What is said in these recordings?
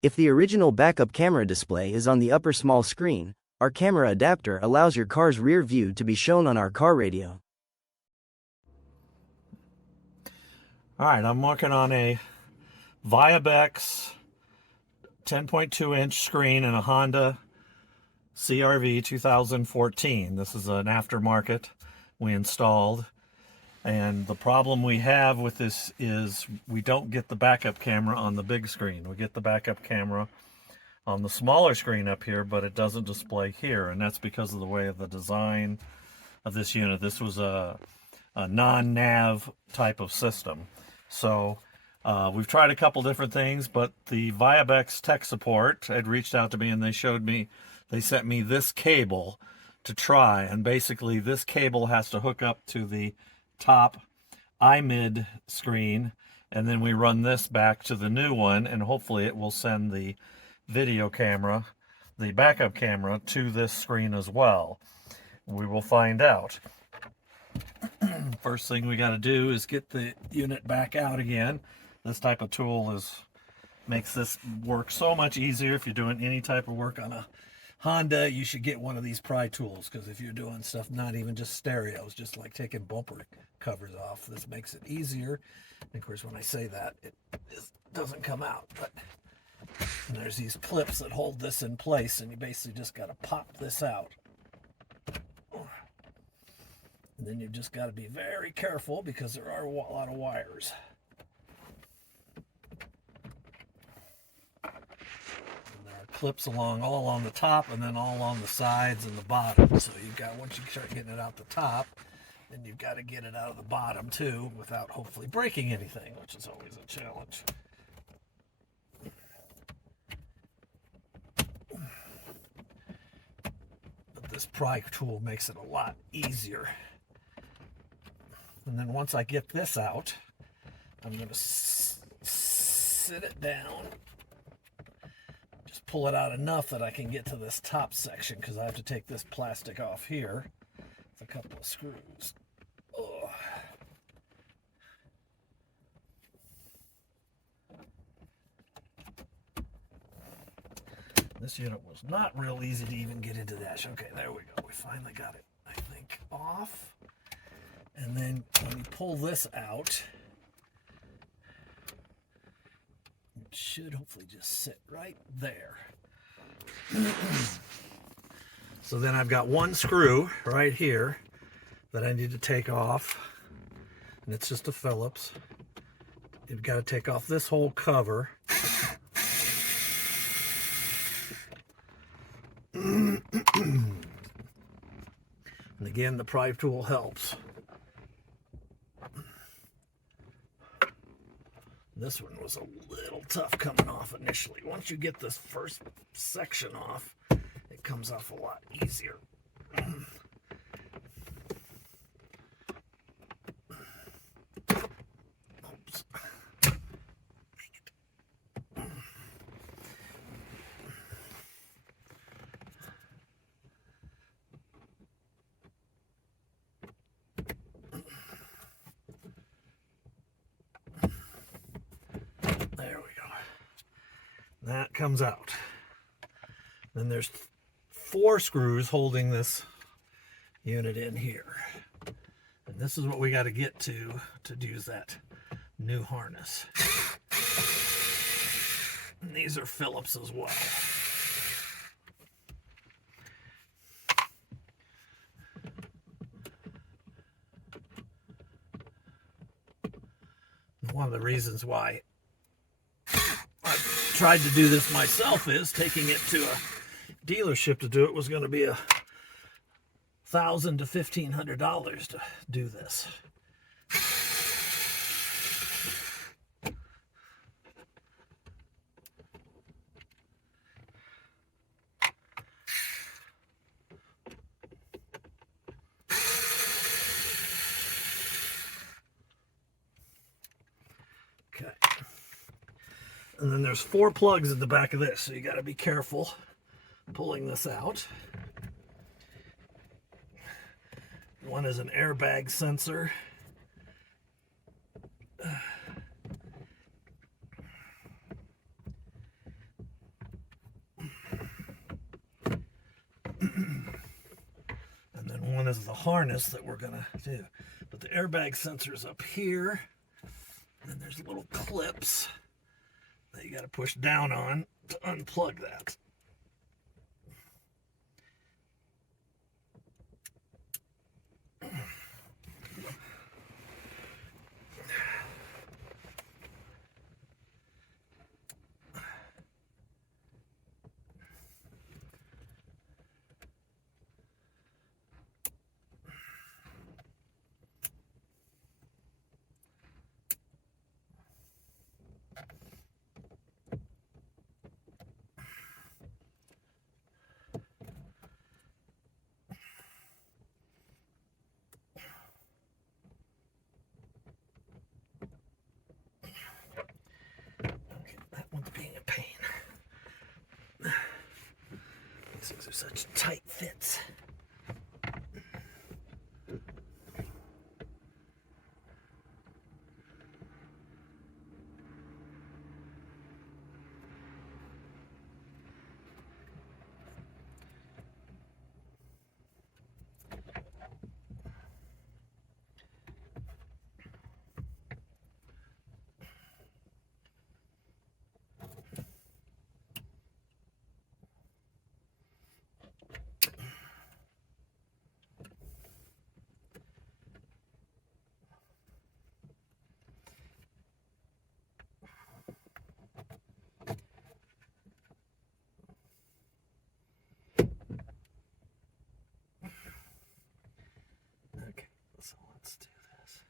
If the original backup camera display is on the upper small screen, our camera adapter allows your car's rear view to be shown on our car radio. Alright, I'm working on a ViaBecs 10.2-inch screen in a Honda CRV 2014. This is an aftermarket we installed. And the problem we have with this is we don't get the backup camera on the big screen. We get the backup camera on the smaller screen up here, but it doesn't display here. And that's because of the way of the design of this unit. This was a non-nav type of system. So we've tried a couple different things, but the ViaBecs tech support had reached out to me and they sent me this cable to try. And basically this cable has to hook up to the top iMid screen, and then we run this back to the new one, and hopefully it will send the video camera, the backup camera, to this screen as well. We will find out. First thing we got to do is get the unit back out again. This type of tool makes this work so much easier. If you're doing any type of work on a Honda, you should get one of these pry tools, because if you're doing stuff, not even just stereos, just like taking bumper covers off, this makes it easier. And of course, when I say that, it doesn't come out, but there's these clips that hold this in place, and you basically just got to pop this out. And then you've just got to be very careful, because there are a lot of wires. Clips all along the top, and then all along the sides and the bottom. So you've got, once you start getting it out the top, then you've got to get it out of the bottom too, without hopefully breaking anything, which is always a challenge. But this pry tool makes it a lot easier. And then once I get this out, I'm going to sit it down. Pull it out enough that I can get to this top section, because I have to take this plastic off here with a couple of screws. Ugh. This unit was not real easy to even get into the dash. Okay, there we go. We finally got it, I think, off. And then when you pull this out, it should hopefully just sit right there. So then I've got one screw right here that I need to take off, and it's just a Phillips. You've got to take off this whole cover. And again, the pry tool helps. This one was a little tough coming off initially. Once you get this first section off, it comes off a lot easier. Oops. There we go. That comes out. Then there's 4 screws holding this unit in here. And this is what we got to get to use that new harness. And these are Phillips as well. One of the reasons why I've tried to do this myself is taking it to a dealership to do it was going to be $1,000 to $1,500 to do this. Okay. And then there's 4 plugs in the back of this, so you got to be careful pulling this out. One is an airbag sensor. And then one is the harness that we're gonna do. But the airbag sensor's up here. And there's little clips that you gotta push down on to unplug that. That one's being a pain. These things are such tight fits. Okay, so let's do this.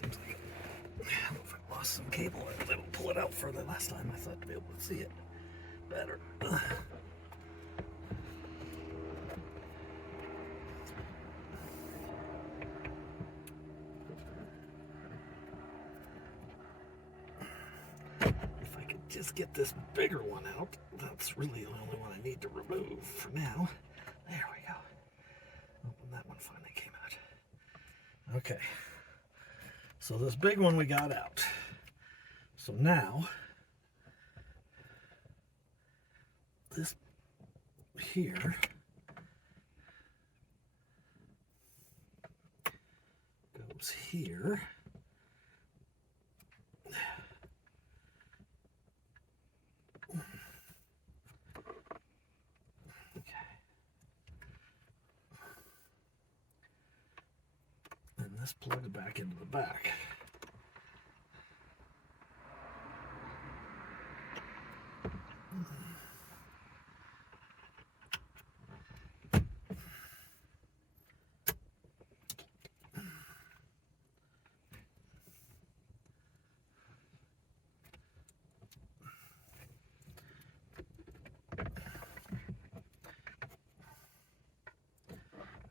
Seems like I don't know if I lost some cable. I was able to pull it out further last time. I thought to be able to see it better. If I could just get this bigger one out, that's really the only one I need to remove for now. There we go. Oh, and that one finally came out. Okay. So this big one we got out. So now, this here goes here. Okay. And this plugs back into the back.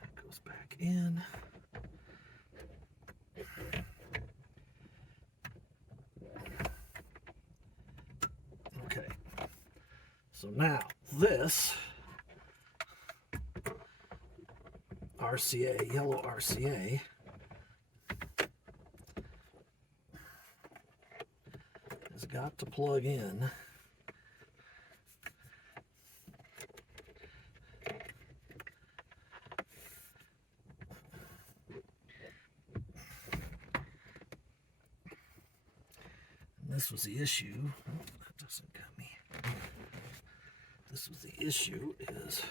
That goes back in. Okay. So now this RCA, yellow RCA, has got to plug in and this was the issue. Oh, that doesn't got me. This was the issue, is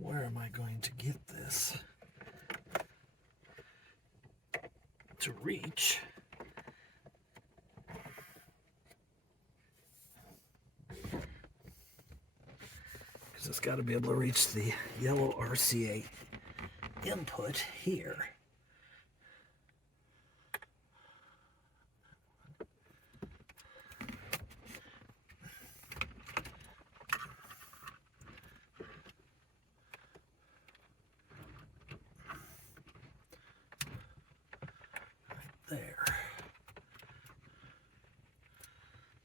where am I going to get this to reach? Because it's got to be able to reach the yellow RCA input here. there.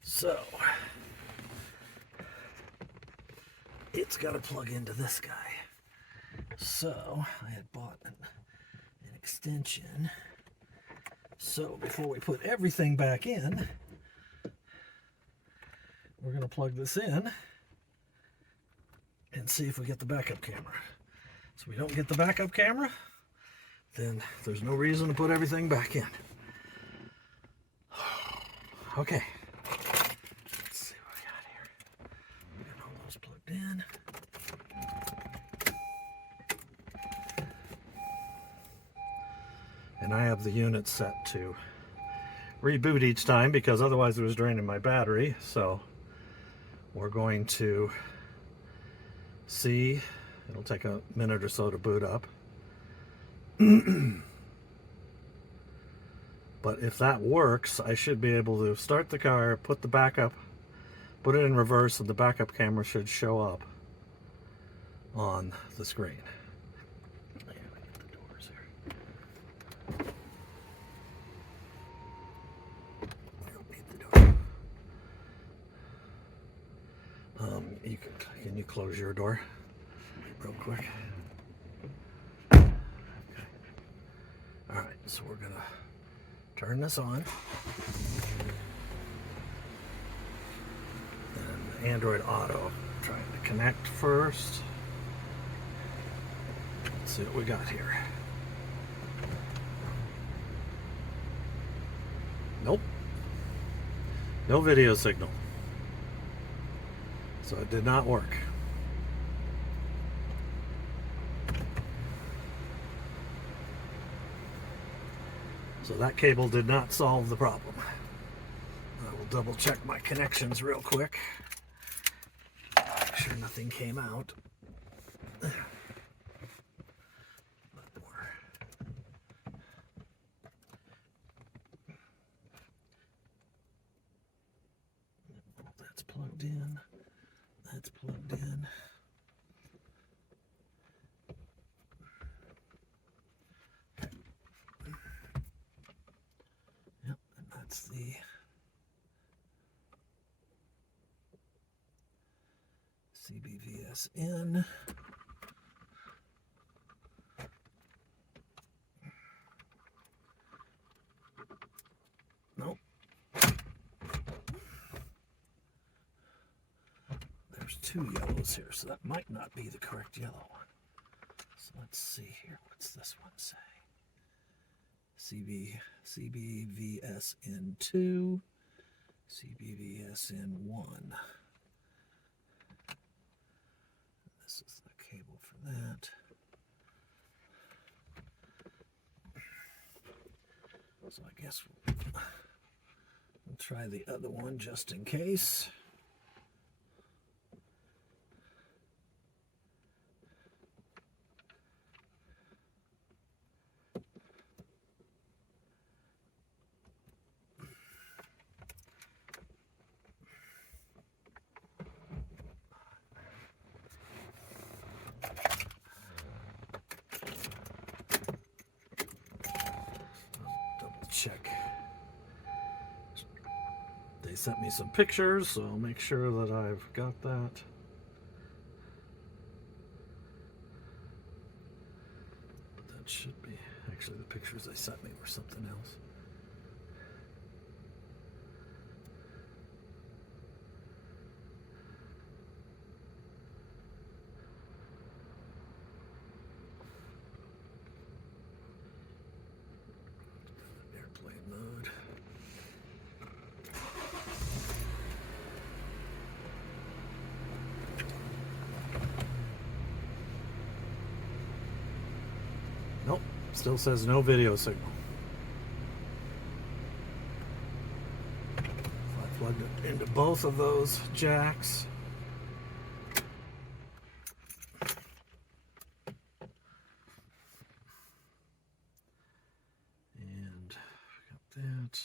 So it's got to plug into this guy. So I had bought an extension. So before we put everything back in, we're going to plug this in and see if we get the backup camera. So we don't get the backup camera, then there's no reason to put everything back in. Okay. Let's see what we got here. We got all those plugged in. And I have the unit set to reboot each time because otherwise it was draining my battery. So we're going to see. It'll take a minute or so to boot up. But if that works, I should be able to start the car, put the backup, put it in reverse, and the backup camera should show up on the screen. Let me get the doors here. I don't need the door. Can you close your door real quick? Okay. All right, so we're gonna turn this on. And Android Auto, trying to connect first. Let's see what we got here. Nope. No video signal. So it did not work. So that cable did not solve the problem. I will double check my connections real quick. Make sure nothing came out. That's plugged in. That's plugged in. Yep, and that's the CBVS in. Nope. There's two yellows here, so that might not be the correct yellow one. So let's see here. What's this one say? CBVS in 2, CBVS in 1. This is the cable for that. So I guess we'll try the other one just in case. Check. They sent me some pictures, so I'll make sure that I've got that. But that should be, actually the pictures they sent me were something else. Nope, still says no video signal. I plugged it into both of those jacks. And got that.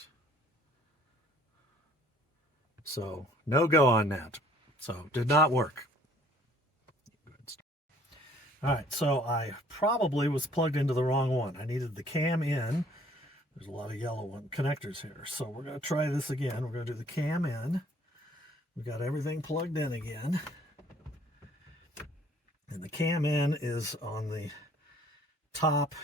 So no go on that. So did not work. All right, so I probably was plugged into the wrong one. I needed the cam in. There's a lot of yellow one connectors here. So we're going to try this again. We're going to do the cam in. We've got everything plugged in again. And the cam in is on the top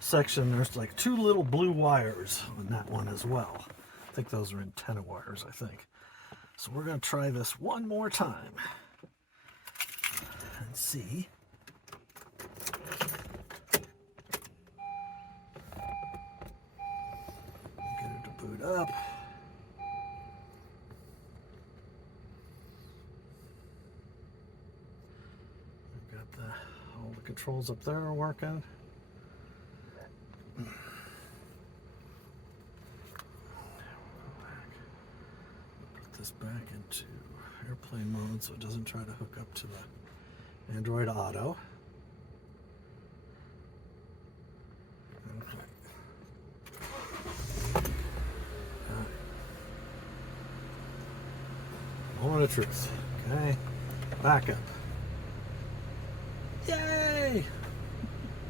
section. There's like 2 little blue wires on that one as well. I think those are antenna wires, I think. So we're going to try this one more time and see. Get it to boot up. I've got all the controls up there are working. Put this back into airplane mode so it doesn't try to hook up to the Android Auto. Moment of truth. Okay, backup. Yay!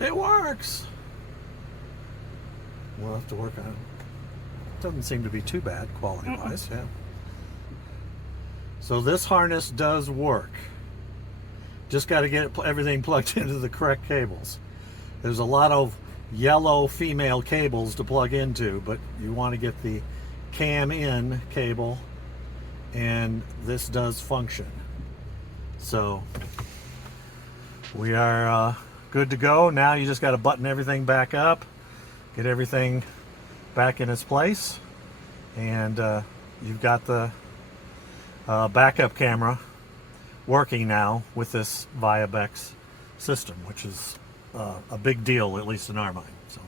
It works! We'll have to work on it. Doesn't seem to be too bad quality-wise, yeah. So this harness does work. Just got to get everything plugged into the correct cables. There's a lot of yellow female cables to plug into, but you want to get the cam in cable, and this does function. So we are good to go. Now you just got to button everything back up, get everything back in its place, and you've got the backup camera working now with this ViaBecs system, which is a big deal, at least in our mind. So